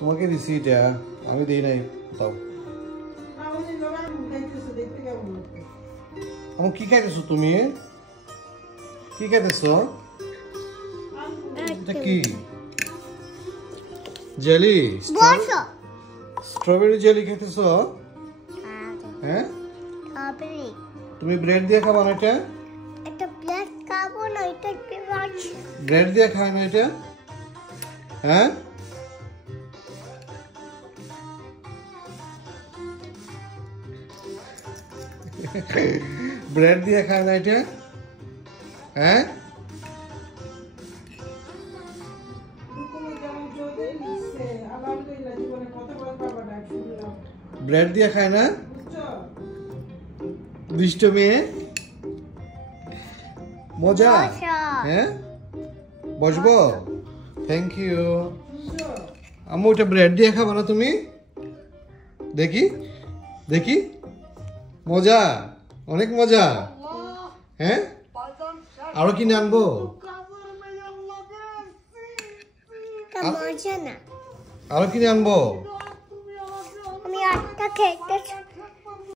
তোমাকে দিছি এটা, আমি দেই নাই। দাও। আমি কি খাইতেছো তুমি? কি খাইতেছো? এটা কি? জেলি? স্ট্রবেরি জেলি খাইতেছো? হ্যাঁ? তুমি ব্রেড দিয়ে খাবা না এটা? এটা ব্রেড খাবো না, এটা পেঁয়াজ। ব্রেড দিয়ে খায় না এটা? হ্যাঁ? ব্রেড দিয়ে খায় না এটা? হ্যাঁ? ব্রেড দিয়ে খায় না? দুষ্ট মেয়ে। মজা। হ্যাঁ, বসবো? Thank you. আম্মু ওটা ব্রেড দিয়ে খাবো না তুমি? দেখি দেখি, মজা, অনেক মজা। হ্যাঁ, আরো কিনে আনবো? মজা না, আরো কিনে আনবো? আমি একটা খেতে